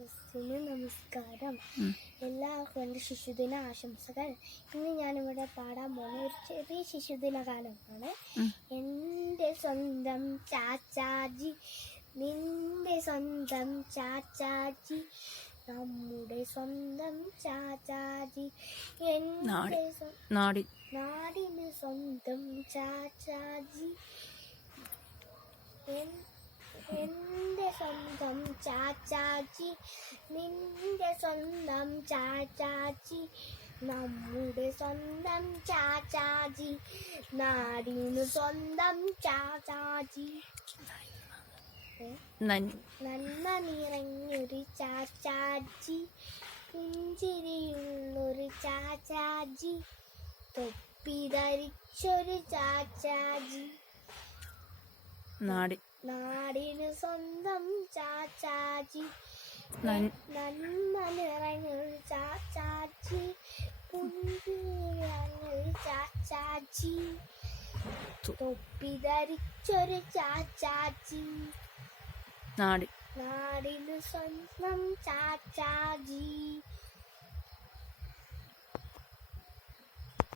സദസ്സിന് നമസ്കാരം. എല്ലാവർക്കും എൻ്റെ ശിശുദിന ആശംസകൾ. ഇന്ന് ഞാനിവിടെ പാടാൻ പോകുന്ന ഒരു ചെറിയ ശിശുദിന ഗാനമാണ്. എൻ്റെ സ്വന്തം ചാച്ചാജി, നിന്റെ സ്വന്തം ചാച്ചാജി, നമ്മുടെ സ്വന്തം ചാച്ചാജി, നാടിന് സ്വന്തം ചാച്ചാജി, എൻ്റെ സ്വന്തം ചാച്ചാജി, നിന്റെ സ്വന്തം ചാച്ചാജി, നമ്മുടെ സ്വന്തം ചാച്ചാജി, നാടിനു സ്വന്തം ചാച്ചാജി. നന്മ നിറഞ്ഞൊരു ചാച്ചാജി, പുഞ്ചിരിയുള്ളൊരു ചാച്ചാജി, തൊപ്പി ധരിച്ചൊരു ചാച്ചാജി, നാടിനു സ്വന്തം ചാച്ചാജി, നന്മ നിറഞ്ഞൊരു ചാച്ചാജി, പുഞ്ചിരിയുള്ളൊരു ചാച്ചാജി, തൊപ്പി ധരിച്ചൊരു ചാച്ചാജി, നാടിനു സ്വന്തം ചാച്ചാജി.